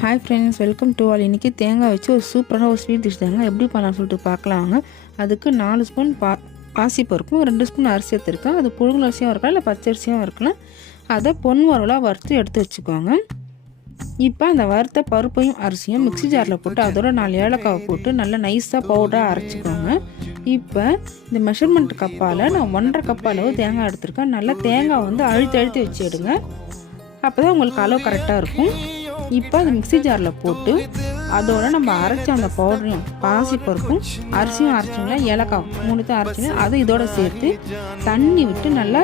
Hi friends, welcome to all. இன்றைக்கி தேங்காய் வச்சு ஒரு சூப்பரான ஒரு ஸ்வீட் டிஷ் தாங்க. எப்படி பண்ணலாம்னு சொல்லிட்டு பார்க்கலாங்க. அதுக்கு 4 ஸ்பூன் பாசிப்பருப்பும் 2 ஸ்பூன் அரிசி எடுத்துருக்கேன். அது புழுங்கல் அரிசியும் இருக்கலாம், இல்லை பச்சரிசியும் இருக்கலாம். அதை பொன் வரலாக வறுத்து எடுத்து வச்சுக்கோங்க. இப்போ அந்த வறுத்த பருப்பையும் அரிசியும் மிக்ஸி ஜாரில் போட்டு அதோட 4 ஏலக்காவை போட்டு நல்லா நைஸாக பவுடராக அரைச்சிக்கோங்க. இப்போ இந்த மெஷர்மெண்ட் கப்பால் நான் 1.5 கப் அளவு தேங்காய் எடுத்திருக்கேன். நல்லா தேங்காய் வந்து அழுத்தி வச்சு எடுங்க. அப்போ தான் உங்களுக்கு அளவு கரெக்டாக இருக்கும். இப்போ அது மிக்ஸி ஜாரில் போட்டு அதோட நம்ம அரைச்ச அந்த பவுடரையும் பாசிப்பருப்பும் அரிசியும் அரைச்சிங்களா, ஏலக்காய் 3 அரைச்சிங்க, அதை இதோட சேர்த்து தண்ணி விட்டு நல்லா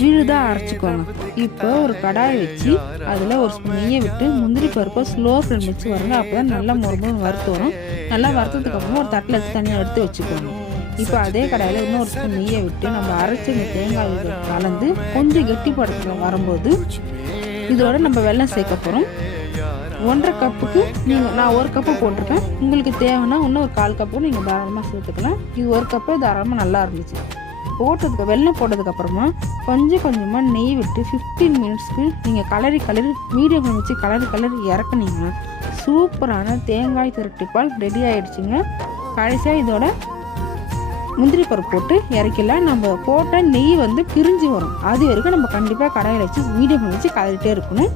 விழுதாக அரைச்சிக்கோங்க. இப்போ ஒரு கடாயை வச்சு அதில் ஒரு ஸ்பூன் நெய்யை விட்டு முந்திரி பருப்பை ஸ்லோ ஃப்ளேம் வச்சு வருங்க. அப்போ தான் நல்லா முறுமுறு வறுத்து வரும். நல்லா வறுத்ததுக்கப்புறமா ஒரு தட்டில் எடுத்து தனியாக எடுத்து வச்சுக்கோங்க. இப்போ அதே கடாயில் இன்னொரு ஸ்பூன் நெய்யை விட்டு நம்ம அரைச்சி இந்த தேங்காய் கலந்து கொஞ்சம் கெட்டிப்படுத்த வரும்போது இதோட நம்ம வெல்லம் சேர்க்க போகிறோம். 1.5 கப்புக்கு நான் 1 கப்பு போட்டிருக்கேன். உங்களுக்கு தேவைன்னா இன்னும் ஒரு 1/4 கப்பு நீங்கள் தாராளமாக சேர்த்துக்கலாம். இது 1 கப்பு தாராளமாக நல்லா இருந்துச்சு. வெல்லம் போட்டதுக்கப்புறமா கொஞ்சமாக நெய் விட்டு 15 மினிட்ஸ்க்கு நீங்கள் கலரி மீடியம் வச்சு கலரி இறக்குனீங்கன்னா சூப்பரான தேங்காய் திரட்டிப்பால் ரெடி ஆகிடுச்சிங்க. கடைசியாக இதோட முந்திரி பருப்பு போட்டு இறக்கலாம். நம்ம போட்ட நெய் வந்து பிரிஞ்சு வரும். அது வரைக்கும் நம்ம கண்டிப்பாக கடாயில் வச்சு மீடியம் வச்சு கலரிட்டே இருக்கணும்.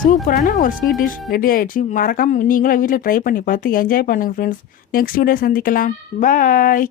சூப்பரான ஒரு ஸ்வீட் டிஷ் ரெடி ஆகிடுச்சு. மறக்காமல் நீங்களும் வீட்டில் ட்ரை பண்ணி பார்த்து என்ஜாய் பண்ணுங்கள் ஃப்ரெண்ட்ஸ். நெக்ஸ்ட் வீடியோ சந்திக்கலாம். பாய்.